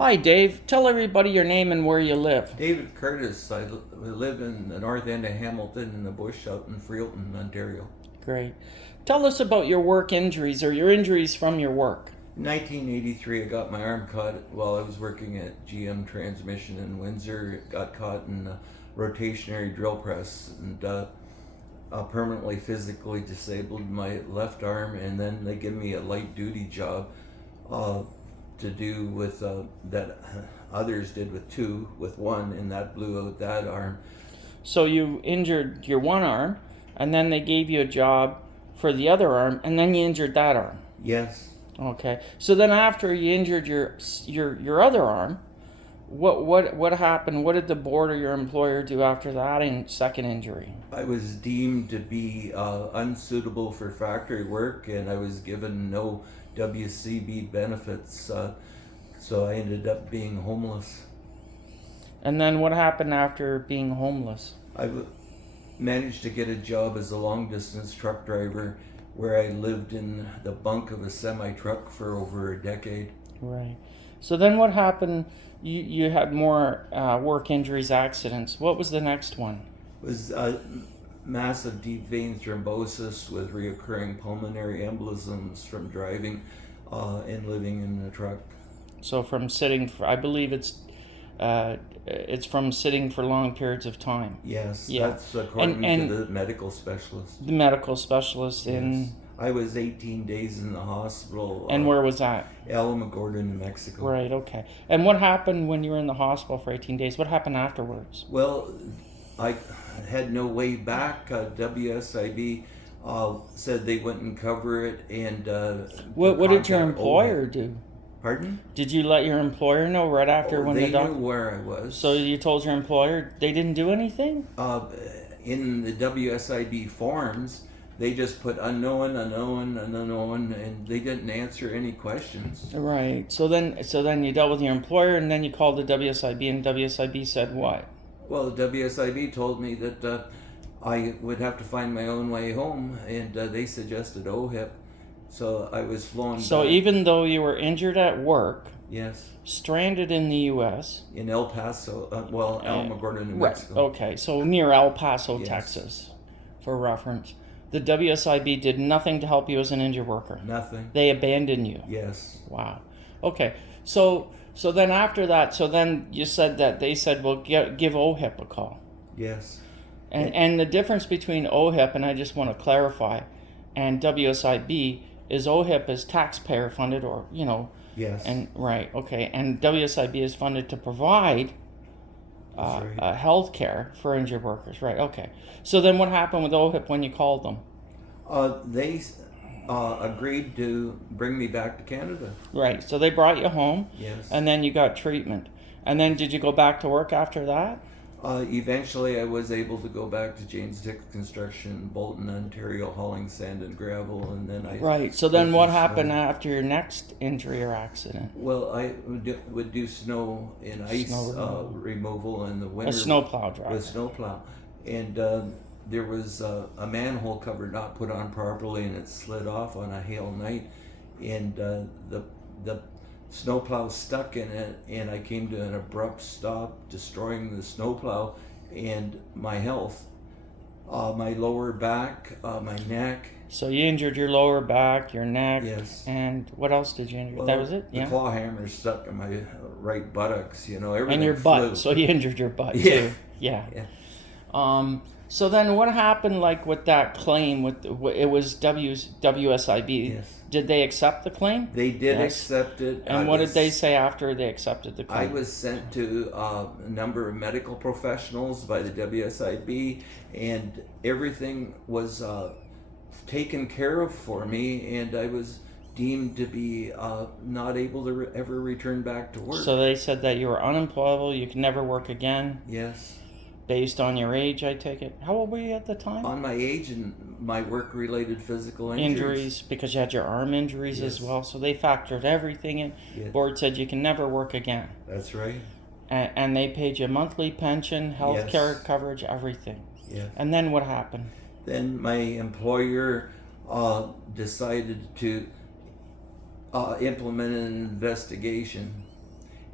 Hi, Dave. Tell everybody your name and where you live. David Curtis. I live in the north end of Hamilton in the bush out in Freelton, Ontario. Great. Tell us about your work injuries or your injuries from your work. In 1983, I got my arm caught while I was working at GM Transmission in Windsor. It got caught in a rotationary drill press and permanently physically disabled my left arm, and then they give me a light duty job to do with that others did with one, and that blew out that arm. So you injured your one arm, and then they gave you a job for the other arm, and then you injured that arm. Yes. Okay. So then after you injured your other arm, what happened? What did the board or your employer do after that second injury? I was deemed to be unsuitable for factory work, and I was given no WSIB benefits, so I ended up being homeless. And then what happened after being homeless? I managed to get a job as a long-distance truck driver where I lived in the bunk of a semi-truck for over a decade. Right. So then what happened? You had more work injuries, accidents. What was the next one? It was massive deep vein thrombosis with reoccurring pulmonary embolisms from driving and living in a truck. So from sitting, I believe it's from sitting for long periods of time. Yes, yeah. That's according to the medical specialist. The medical specialist in... I was 18 days in the hospital. And where was that? Alamogordo, New Mexico. Right, okay. And what happened when you were in the hospital for 18 days? What happened afterwards? Well, I had no way back. WSIB said they wouldn't cover it, and what did your employer do? Pardon? Did you let your employer know right after when they the doctor... knew where I was. So you told your employer they didn't do anything? In the WSIB forms, they just put unknown, and they didn't answer any questions. Right. So then you dealt with your employer, and then you called the WSIB, and WSIB said what? Well, the WSIB told me that I would have to find my own way home, and they suggested OHIP. So I was flown So back. even though you were injured at work, Yes. stranded in the U.S. In El Paso, Alamogordo, New Right. Mexico. Okay, so near El Paso, Yes. Texas, for reference. The WSIB did nothing to help you as an injured worker. Nothing. They abandoned you. Yes. Wow. Okay. So then after that, so then you said that they said, well, give OHIP a call. Yes. And the difference between OHIP, and I just want to clarify, and WSIB is OHIP is taxpayer funded, or Yes. and right, okay, and WSIB is funded to provide right. health care for injured workers, right? Okay. So then what happened with OHIP when you called them? They agreed to bring me back to Canada. Right. So they brought you home. Yes. And then you got treatment. And then did you go back to work after that? Eventually, I was able to go back to James Dix Construction, Bolton, Ontario, hauling sand and gravel, and then I... Right. So then what happened after your next injury or accident? Well, I would do snow and ice removal in the winter. A snowplow driver. With snowplow. And there was a manhole cover not put on properly, and it slid off on a hail night, and the snowplow stuck in it, and I came to an abrupt stop, destroying the snowplow and my health, my lower back, my neck. So you injured your lower back, your neck, Yes. And what else did you injure? Well, that was it? The claw hammer stuck in my right buttocks, everything. And your butt, so you injured your butt too. Yeah. So then what happened with that claim it was WSIB? Yes. Did they accept the claim? They did accept it. And what did they say after they accepted the claim? I was sent to a number of medical professionals by the WSIB, and everything was taken care of for me, and I was deemed to be not able to ever return back to work. So they said that you were unemployable, you could never work again? Yes. Based on your age, I take it. How old were you at the time? On my age and my work-related physical injuries, because you had your arm injuries as well. So they factored everything in. Yes. Board said you can never work again. That's right. And they paid you a monthly pension, health care coverage, everything. Yes. And then what happened? Then my employer decided to implement an investigation,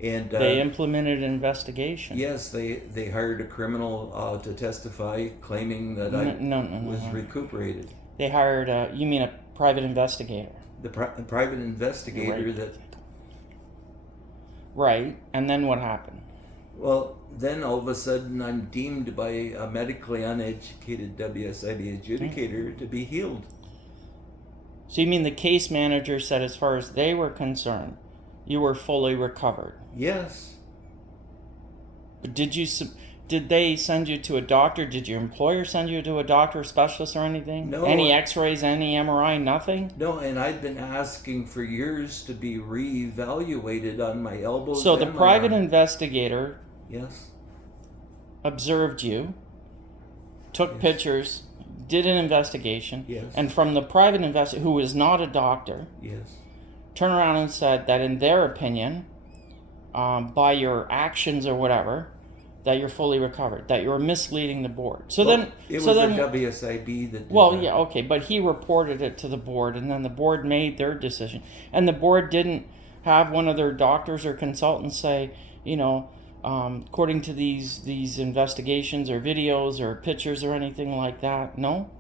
And They implemented an investigation. yes, they hired a criminal to testify, claiming that I No. was recuperated. They hired you mean a private investigator? The private investigator Right. that. Right. And then what happened? Well, then all of a sudden I'm deemed by a medically uneducated WSIB adjudicator to be healed. So you mean the case manager said, as far as they were concerned, you were fully recovered? Yes. But did they send you to a doctor? Did your employer send you to a doctor, specialist, or anything? No. Any X-rays, any MRI, nothing? No, and I'd been asking for years to be reevaluated on my elbows. So the and my private arm. investigator Yes. observed you, took Yes. pictures, did an investigation, Yes. and from the private investigator, who is not a doctor, Yes. turned around and said that in their opinion, by your actions or whatever, that you're fully recovered, that you're misleading the board. So Well, then, it was so the then, WSIB that did well, that. yeah, okay, but he reported it to the board, and then the board made their decision, and the board didn't have one of their doctors or consultants say, according to these investigations or videos or pictures or anything like that. No.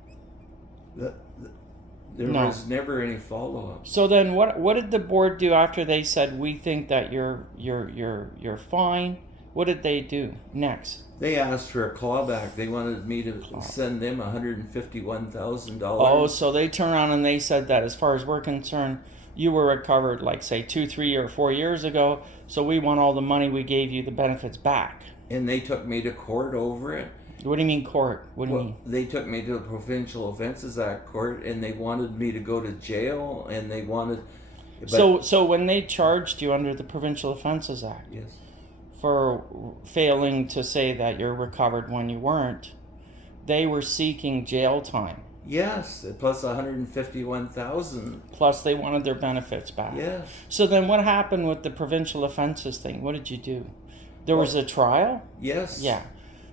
There No. was never any follow-up. So then, what did the board do after they said, we think that you're fine? What did they do next? They asked for a clawback. They wanted me to send them $151,000. Oh, so they turned around and they said that, as far as we're concerned, you were recovered, like, say, 2, 3, or 4 years ago, so we want all the money we gave you, the benefits, back. And they took me to court over it. What do you mean court? What do you mean? They took me to the Provincial Offences Act court, and they wanted me to go to jail, and they wanted... So when they charged you under the Provincial Offences Act, Yes. for failing to say that you're recovered when you weren't, they were seeking jail time. Yes, plus $151,000. Plus, they wanted their benefits back. Yes. So then, what happened with the provincial offenses thing? What did you do? There was a trial. Yes. Yeah.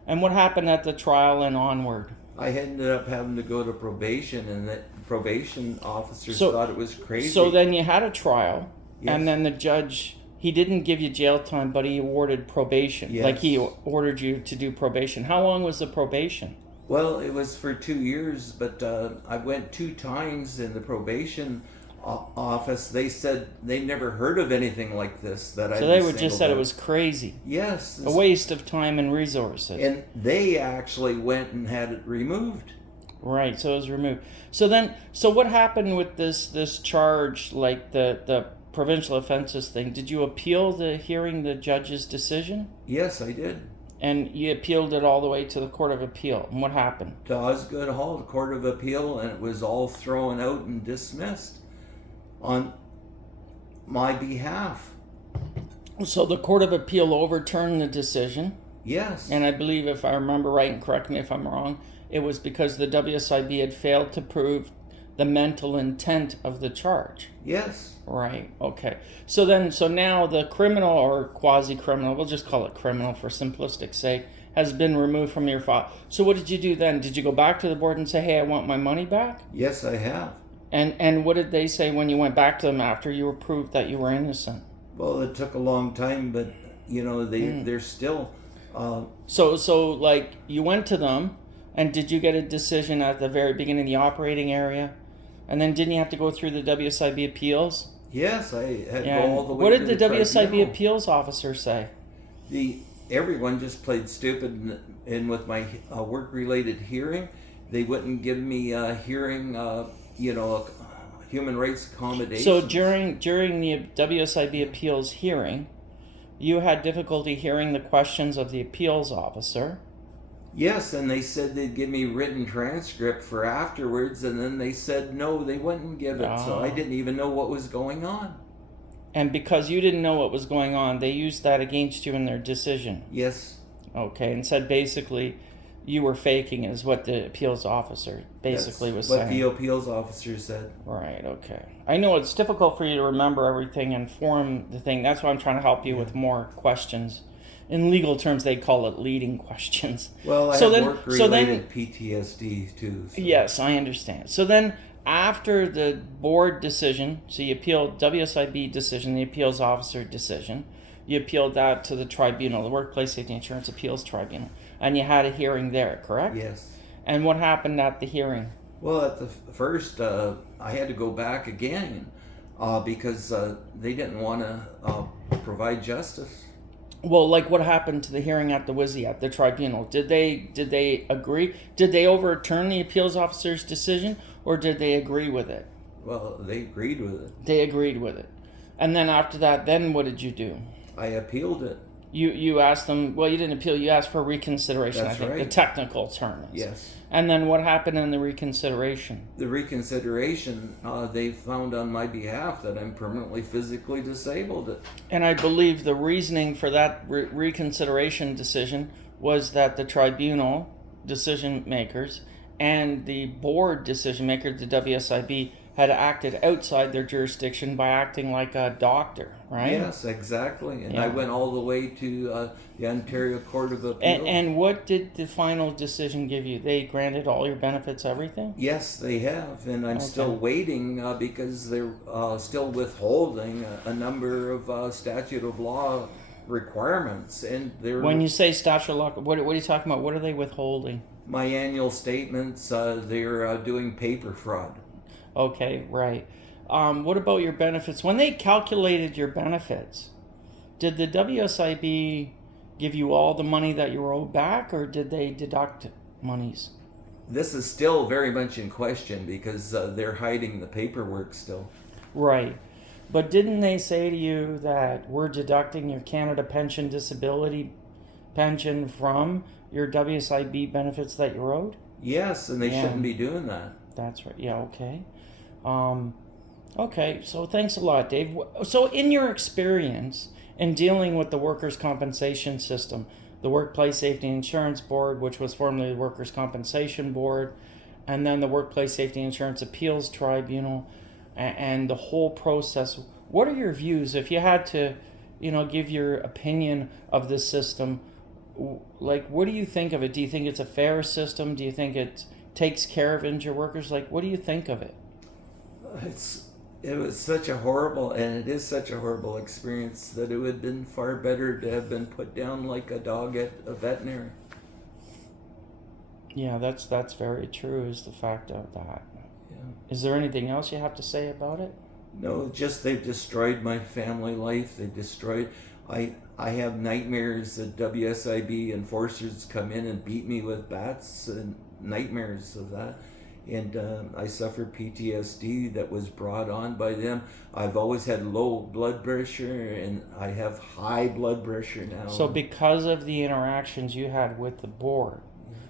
And what happened at the trial and onward? I ended up having to go to probation, and the probation officers So- thought it was crazy. So then you had a trial, Yes. and then the judge, he didn't give you jail time, but he awarded probation. Yes. Like, he ordered you to do probation. How long was the probation? Well, it was for 2 years, but I went 2 times in the probation office. They said they never heard of anything like this. So they would just said it was crazy. Yes. A waste of time and resources. And they actually went and had it removed. Right, so it was removed. So what happened with this charge, like the provincial offenses thing? Did you appeal the judge's decision? Yes, I did. And you appealed it all the way to the Court of Appeal. And what happened? To Osgood Hall, the Court of Appeal, and it was all thrown out and dismissed on my behalf. So the Court of Appeal overturned the decision. Yes. And I believe, if I remember right, and correct me if I'm wrong, it was because the WSIB had failed to prove the mental intent of the charge. Yes. Right, okay. So now the criminal, or quasi-criminal, we'll just call it criminal for simplistic sake, has been removed from your file. So what did you do then? Did you go back to the board and say, hey, I want my money back? Yes, I have. And what did they say when you went back to them after you were proved that you were innocent? Well, it took a long time, but they're still. So like, you went to them, and did you get a decision at the very beginning of the operating area? And then didn't you have to go through the WSIB appeals? Yes, I had to go And all the way. what to did the WSIB tribunal. appeals officer say? Everyone just played stupid, and with my work-related hearing, they wouldn't give me a hearing. Human rights accommodation. So during the WSIB appeals hearing, you had difficulty hearing the questions of the appeals officer. Yes, and they said they'd give me written transcript for afterwards, and then they said no, they wouldn't give it. So I didn't even know what was going on. And because you didn't know what was going on, they used that against you in their decision. Yes. Okay, and said basically you were faking, is what the appeals officer basically was saying. What the appeals officer said. Right, okay. I know it's difficult for you to remember everything and form the thing. That's why I'm trying to help you with more questions. In legal terms, they call it leading questions. Well, I have work-related PTSD too. So. Yes, I understand. So then, after the board decision, so you appealed WSIB decision, the appeals officer decision, you appealed that to the tribunal, the Workplace Safety Insurance Appeals Tribunal, and you had a hearing there, correct? Yes. And what happened at the hearing? Well, at the first, I had to go back again because they didn't want to provide justice. Well, like what happened to the hearing at the WSIB, at the tribunal? Did they agree? Did they overturn the appeals officer's decision, or did they agree with it? Well, they agreed with it. They agreed with it. And then after that, then what did you do? I appealed it. You asked them, well, you didn't appeal, you asked for reconsideration, That's I think, right. the technical term is. Yes. And then what happened in the reconsideration? The reconsideration, they found on my behalf that I'm permanently physically disabled. And I believe the reasoning for that reconsideration decision was that the tribunal decision makers and the board decision maker, the WSIB, had acted outside their jurisdiction by acting like a doctor, right? Yes, exactly. And Yeah. I went all the way to the Ontario Court of Appeal. And what did the final decision give you? They granted all your benefits, everything? Yes, they have. And I'm Okay. still waiting because they're still withholding a number of statute of law requirements. And they're When you say statute of law, what are you talking about? What are they withholding? my annual statements, they're doing paper fraud. Okay, right. What about your benefits? When they calculated your benefits, did the WSIB give you all the money that you were owed back, or did they deduct monies? This is still very much in question because they're hiding the paperwork still. Right. But didn't they say to you that we're deducting your Canada Pension Disability pension from your WSIB benefits that you're owed? Yes, and they Yeah. shouldn't be doing that. That's right. Yeah, okay. Okay, so thanks a lot, Dave. So in your experience in dealing with the workers' compensation system, the Workplace Safety Insurance Board, which was formerly the Workers' Compensation Board, and then the Workplace Safety Insurance Appeals Tribunal, and the whole process, what are your views? If you had to, give your opinion of this system, like, what do you think of it? Do you think it's a fair system? Do you think it takes care of injured workers? Like, what do you think of it? It was such a horrible, and it is such a horrible experience that it would have been far better to have been put down like a dog at a veterinary. Yeah, that's very true, is the fact of that. Yeah. Is there anything else you have to say about it? No, just they've destroyed my family life. They've destroyed. I have nightmares that WSIB enforcers come in and beat me with bats, and nightmares of that. And I suffer PTSD that was brought on by them. I've always had low blood pressure, and I have high blood pressure now. So because of the interactions you had with the board,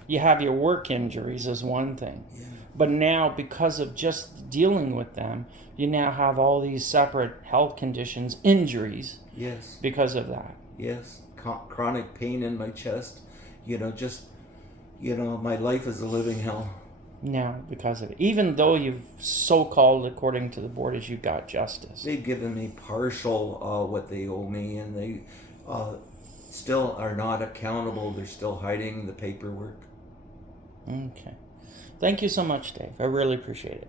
you have your work injuries as one thing. Yeah. But now, because of just dealing with them, you now have all these separate health conditions, injuries, Yes. because of that. Yes. Chronic pain in my chest. My life is a living hell. Now, because of it. Even though you've so-called, according to the board, as you got justice. They've given me partial what they owe me, and they still are not accountable. They're still hiding the paperwork. Okay. Thank you so much, Dave. I really appreciate it.